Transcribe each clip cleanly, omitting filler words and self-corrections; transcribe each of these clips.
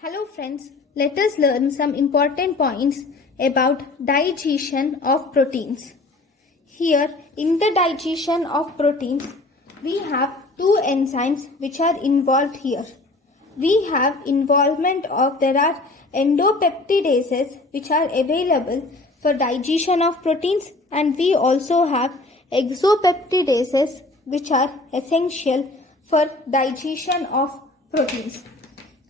Hello friends, let us learn some important points about digestion of proteins. Here in the digestion of proteins, we have two enzymes which are involved here. We have involvement of, there are endopeptidases which are available for digestion of proteins, and we also have exopeptidases which are essential for digestion of proteins.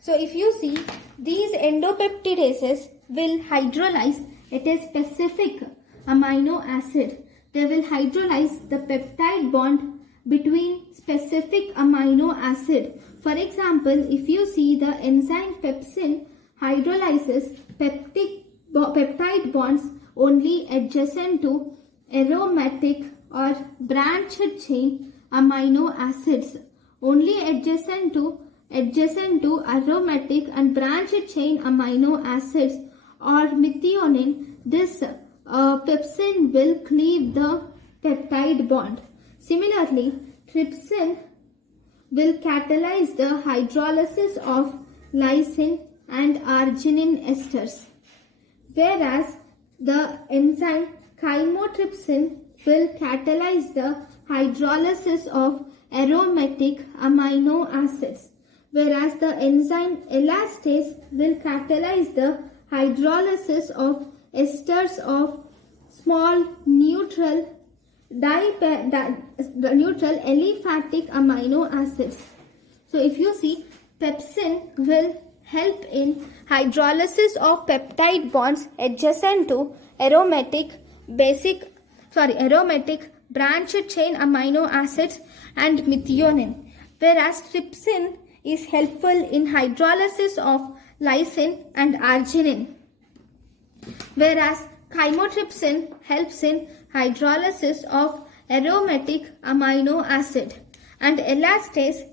So if you see, these endopeptidases will hydrolyze at a specific amino acid. They will hydrolyze the peptide bond between specific amino acid. For example, if you see the enzyme pepsin hydrolyzes peptide bonds only adjacent to aromatic or branched chain amino acids. Only adjacent to aromatic and branched chain amino acids or methionine, this pepsin will cleave the peptide bond. Similarly, trypsin will catalyze the hydrolysis of lysine and arginine esters, whereas the enzyme chymotrypsin will catalyze the hydrolysis of aromatic amino acids, whereas the enzyme elastase will catalyze the hydrolysis of esters of small neutral aliphatic amino acids. So if you see, pepsin will help in hydrolysis of peptide bonds adjacent to aromatic branched chain amino acids and methionine, whereas trypsin is helpful in hydrolysis of lysine and arginine, whereas chymotrypsin helps in hydrolysis of aromatic amino acid, and elastase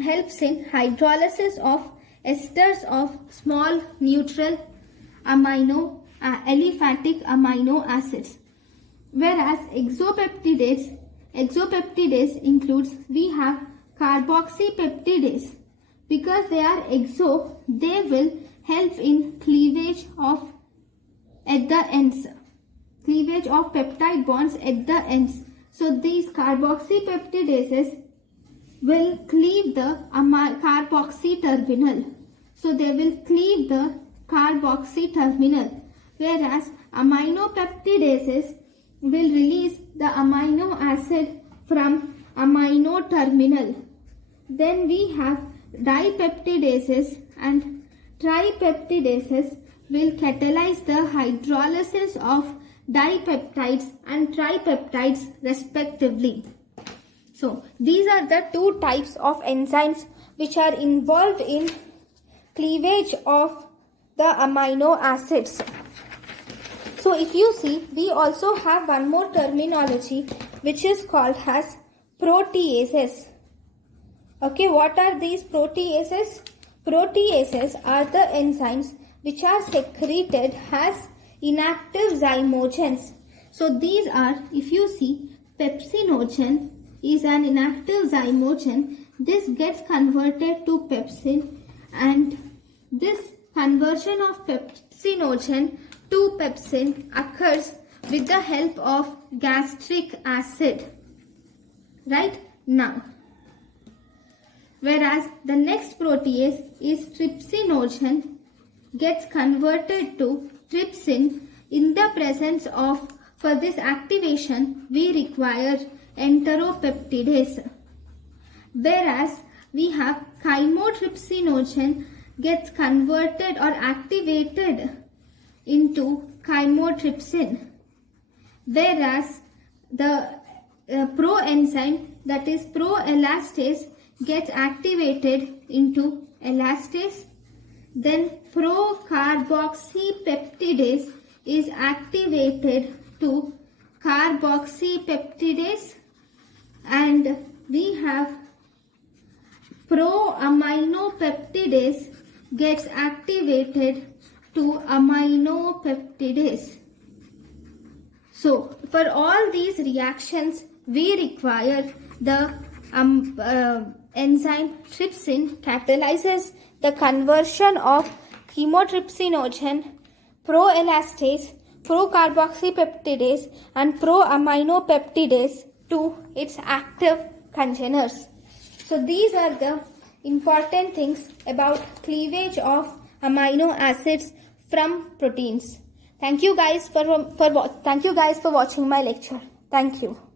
helps in hydrolysis of esters of small neutral aliphatic amino acids, whereas exopeptidase includes, we have carboxypeptidase. Because they are exo, they will help in cleavage of peptide bonds at the ends. So these carboxypeptidases will cleave the carboxy terminal. So they will cleave the carboxy terminal, whereas aminopeptidases will release the amino acid from amino terminal. Then we have dipeptidases and tripeptidases will catalyze the hydrolysis of dipeptides and tripeptides respectively. So these are the two types of enzymes which are involved in cleavage of the amino acids. So if you see, we also have one more terminology which is called as proteases. Okay, what are these proteases? Proteases are the enzymes which are secreted as inactive zymogens. So these are, if you see, pepsinogen is an inactive zymogen. This gets converted to pepsin, and this conversion of pepsinogen to pepsin occurs with the help of gastric acid. Right now. Whereas the next protease is trypsinogen, gets converted to trypsin. In the presence of, for this activation, we require enteropeptidase. Whereas we have chymotrypsinogen gets converted or activated into chymotrypsin. Whereas the proenzyme, that is proelastase, gets activated into elastase. Then procarboxypeptidase is activated to carboxypeptidase, and we have proaminopeptidase gets activated to aminopeptidase. So for all these reactions, we require the enzyme trypsin catalyzes the conversion of chymotrypsinogen, proelastase, procarboxypeptidase and proaminopeptidase to its active congeners. So these are the important things about cleavage of amino acids from proteins. Thank you guys for watching my lecture. Thank you.